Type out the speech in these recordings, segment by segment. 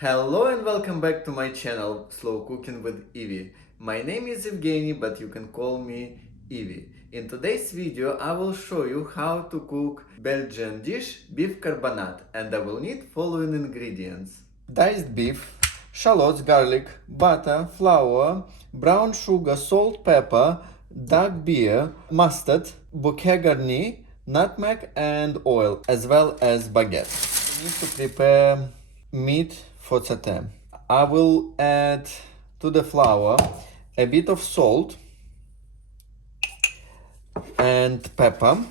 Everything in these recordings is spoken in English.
Hello and welcome back to my channel Slow Cooking with Evie. My name is Evgeny, but you can call me Evie. In today's video I will show you how to cook Belgian dish beef carbonnade, and I will need following ingredients: diced beef, shallots, garlic, butter, flour, brown sugar, salt, pepper, dark beer, mustard, Bouquet Garni, nutmeg and oil, as well as baguette. We need to prepare meat for sauté. I will add to the flour a bit of salt and pepper,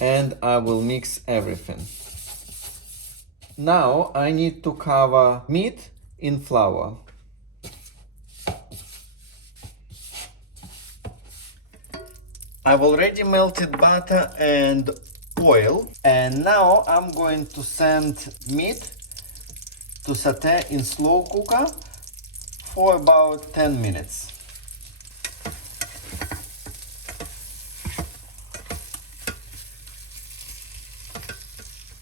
and I will mix everything. Now I need to cover meat in flour. I've already melted butter and oil, and now I'm going to send meat to sauté in slow cooker for about 10 minutes.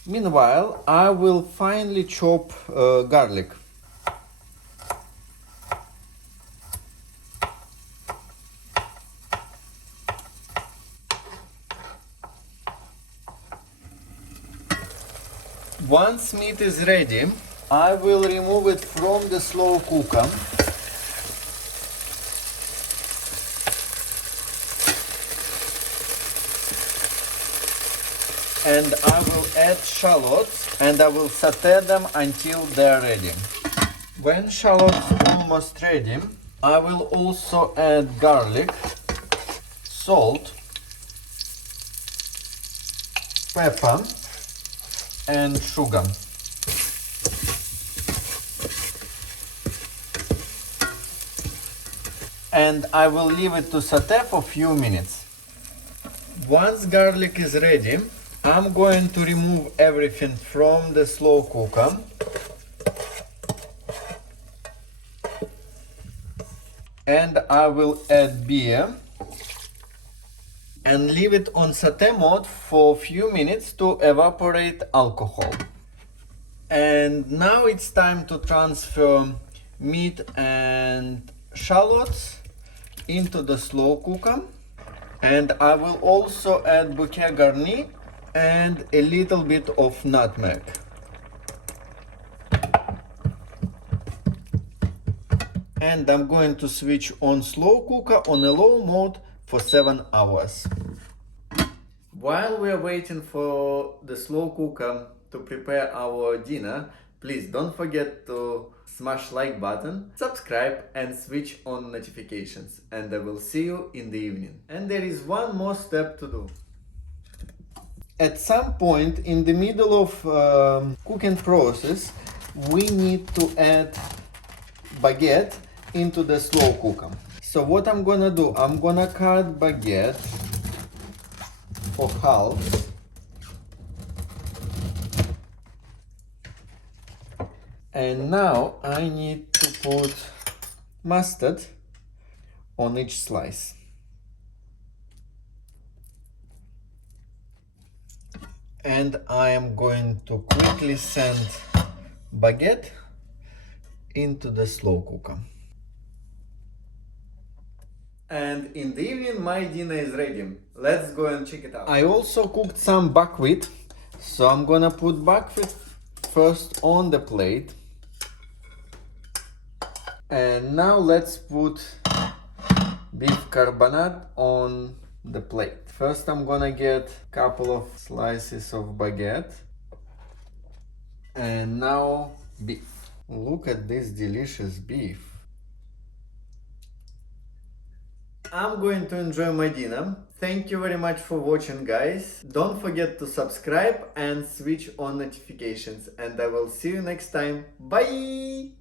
Meanwhile, I will finely chop garlic. Once meat is ready, I will remove it from the slow cooker and I will add shallots and I will sauté them until they are ready. When shallots are almost ready, I will also add garlic, salt, pepper and sugar. And I will leave it to sauté for a few minutes. Once garlic is ready, I'm going to remove everything from the slow cooker and I will add beer and leave it on sauté mode for a few minutes to evaporate alcohol. And now it's time to transfer meat and shallots into the slow cooker, and I will also add Bouquet Garni and a little bit of nutmeg. And I'm going to switch on slow cooker on a low mode for 7 hours. While we are waiting for the slow cooker to prepare our dinner, please don't forget to smash like button, subscribe and switch on notifications, and I will see you in the evening. And there is one more step to do. At some point in the middle of cooking process, we need to add baguette into the slow cooker. So what I'm gonna do, I'm gonna cut baguette for halves. And now I need to put mustard on each slice. And I am going to quickly send baguette into the slow cooker. And in the evening my dinner is ready. Let's go and check it out. I also cooked some buckwheat, so I'm gonna put buckwheat first on the plate. And now let's put beef carbonade on the plate. First I'm gonna get a couple of slices of baguette. And now beef. Look at this delicious beef. I'm going to enjoy my dinner. Thank you very much for watching, guys. Don't forget to subscribe and switch on notifications, and I will see you next time. Bye!